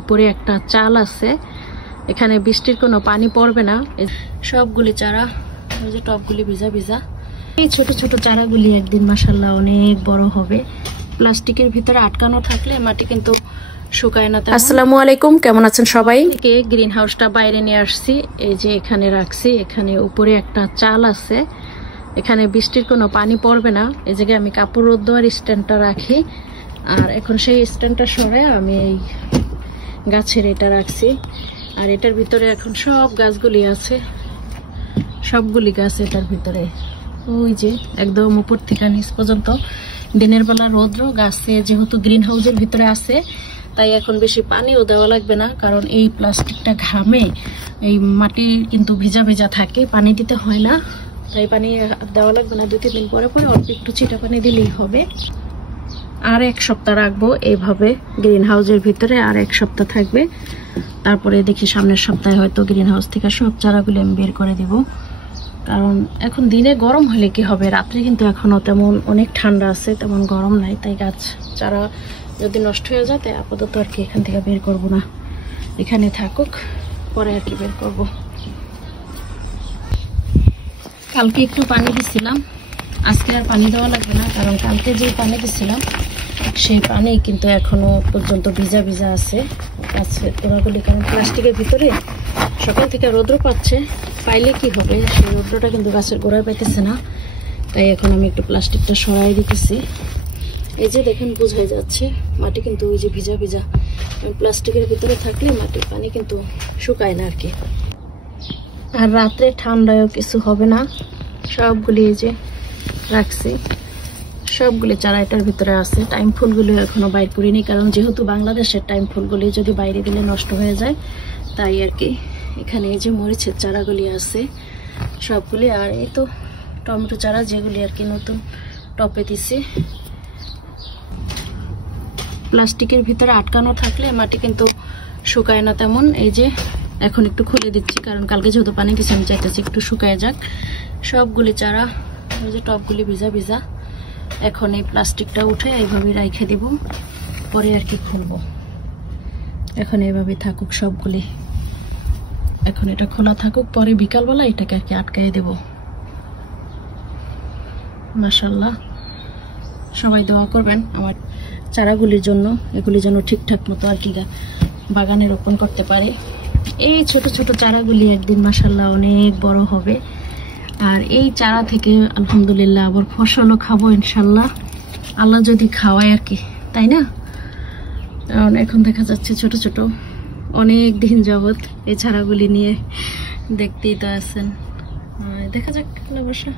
উপরে একটা চাল আছে, এখানে বৃষ্টির কোনো পানি পড়বে না। সবগুলি চারা, ওই যে টবগুলি ভিজা ভিজা। এই ছোট ছোট চারাগুলি একদিন মাশাআল্লাহ অনেক বড় হবে। প্লাস্টিকের ভিতরে আটকানো থাকলে মাটি কিন্তু শুকায় না। আসসালামু আলাইকুম, কেমন আছেন সবাই? গ্রিন হাউসটা বাইরে নিয়ে আসছি, এই যে এখানে রাখছি। এখানে উপরে একটা চাল আছে, এখানে বৃষ্টির কোনো পানি পড়বে না। এই জায়গায় আমি কাপড় রোদ দেওয়ার স্ট্যান্ডটা রাখি, আর এখন সেই স্ট্যান্ডটা সরে আমি এই গাছের এটা রাখছি। আর এটার ভিতরে এখন সব গাছগুলি আছে, সবগুলি গাছ এটার ভিতরে। ওই যে একদম উপর থেকে নিচ পর্যন্ত দিনের বেলা রৌদ্র, গাছে যেহেতু গ্রিন হাউসের ভিতরে আছে তাই এখন বেশি পানিও দেওয়া লাগবে না, কারণ এই প্লাস্টিকটা ঘামে, এই মাটি কিন্তু ভিজা ভিজা থাকে, পানি দিতে হয় না, তাই পানি দেওয়া লাগবে না। 2-3 দিন পরে পরে অল্প একটু ছিটা পানি দিলেই হবে। আর 1 সপ্তাহ রাখবো এইভাবে গ্রিন হাউসের ভিতরে, আর 1 সপ্তাহ থাকবে। তারপরে দেখি সামনের সপ্তাহে হয়তো গ্রিন হাউস থেকে সব চারাগুলো আমি বের করে দিব। কারণ এখন দিনে গরম হলে কি হবে, রাত্রে কিন্তু এখনো তেমন অনেক ঠান্ডা আছে, তেমন গরম নাই, তাই গাছ চারা যদি নষ্ট হয়ে যায় তাই আপাতত আর কি এখান থেকে বের করব না, এখানে থাকুক, পরে আর কি বের করব। কালকে একটু পানি দিছিলাম, আজকে আর পানি দেওয়া লাগবে না, কারণ কালকে যে পানি দিছিলাম সেই পানি কিন্তু এখনো পর্যন্ত ভিজা ভিজা আছে গাছের গোড়াগুলি। কারণ প্লাস্টিকের ভিতরে সকাল থেকে রৌদ্র পাচ্ছে, পাইলে কি হবে, সেই রৌদ্রটা কিন্তু গাছের গোড়ায় পাইতেছে না, তাই এখন আমি একটু প্লাস্টিকটা সরাই দিতেছি। এই যে দেখেন বোঝাই যাচ্ছে মাটি কিন্তু ওই যে ভিজা ভিজা, প্লাস্টিকের ভিতরে থাকলে মাটির পানি কিন্তু শুকায় না আর কি। আর রাত্রে ঠান্ডায়ও কিছু হবে না। সবগুলি এই যে রাখছি, সবগুলি চারা এটার ভিতরে আছে। টাইম ফুলগুলো এখনো বাইর করিনি, কারণ যেহেতু বাংলাদেশের টাইম ফুলগুলি যদি বাইরে দিলে নষ্ট হয়ে যায়, তাই আর কি। এখানে এই যে মরিচের চারাগুলি আছে সবগুলি, আর এই তো টমেটো চারা যেগুলি আর কি নতুন টপে দিছি। প্লাস্টিকের ভিতরে আটকানো থাকলে মাটি কিন্তু শুকায় না তেমন। এই যে এখন একটু খুলে দিচ্ছি, কারণ কালকে যেহেতু পানি দিচ্ছি আমি চাইতেছি একটু শুকায় যাক। সবগুলি চারা, ওই যে টবগুলি ভিজা ভিজা। এখন এই প্লাস্টিকটা উঠে এইভাবে রেখে দিব, পরে আর কি খুলবো। এখন এইভাবে থাকুক সবগুলি, এখন এটা খোলা থাকুক, পরে বিকালবেলা এটাকে আর কি আটকাই দেব। মাশাআল্লাহ, সবাই দোয়া করবেন আমার চারাগুলির জন্য, এগুলি যেন ঠিকঠাক মতো আর কি বাগানে রোপণ করতে পারে। এই ছোট ছোট চারাগুলি একদিন মাশাআল্লাহ অনেক বড় হবে, আর এই চারা থেকে আলহামদুলিল্লাহ আবার ফসলও খাবো ইনশাল্লাহ, আল্লাহ যদি খাওয়ায় আর কি, তাই না? কারণ এখন দেখা যাচ্ছে ছোট ছোট, অনেক দিন যাবত এই চারাগুলি নিয়ে দেখতেই তো আছেন। দেখা যাক বসা।